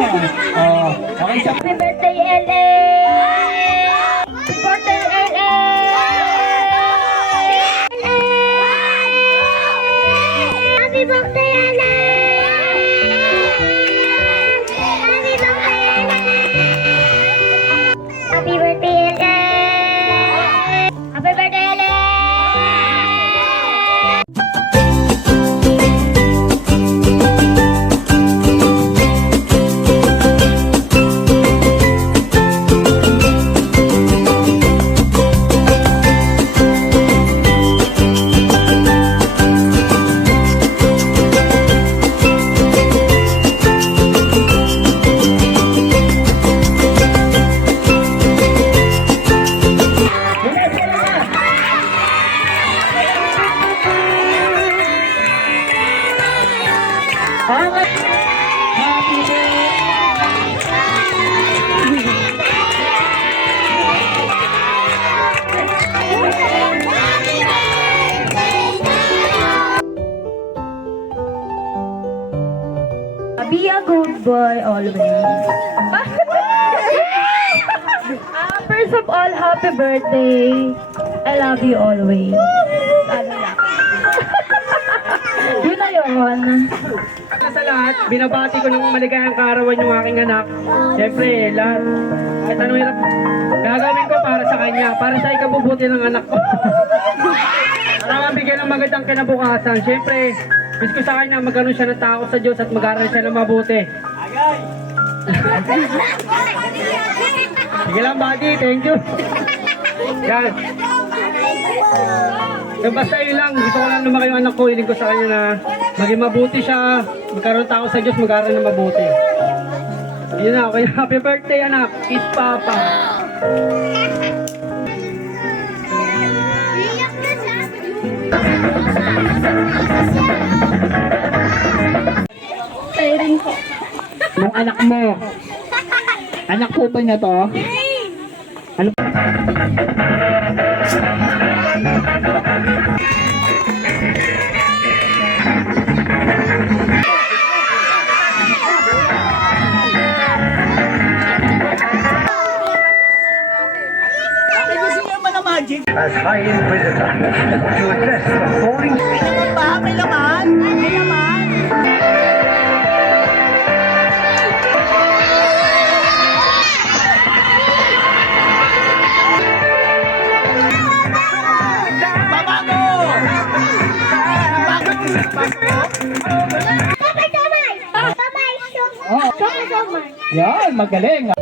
Oh, okay siya. Happy birthday, LA! Happy birthday, LA! Happy birthday, LA! Happy birthday, LA! Happy birthday, LA! Happy birthday, LA! Be a good boy always. First of all, happy birthday. I love you always. Ano lang. Yun na yun. Sa lahat, binabati ko ng maligayang kaarawan yung aking anak. Siyempre, lahat, kahit ano hirap, gagawin ko para sa kanya, para sa ikabubuti ng anak ko. Para mabigyan ng magandang kinabukasan. Siyempre, wish ko sa kanya magkaroon siya ng tao sa Diyos at mag-aral siya ng mabuti. Sige lang, buddy. Thank you. Yan. Yung basta yun lang, gusto ko lang lumaki yung anak ko, hiling ko sa kanya na maging mabuti siya, magkaroon tao sa Diyos, mag-aral ng mabuti. Yun na, okay. Happy birthday, anak. Kiss Papa. Yung anak mo. Anak po ba niya to? Ano? As High Inquisitor to address the falling... May laman? May laman? Babago! Kamay! Kamay! Oh, yan, magaling.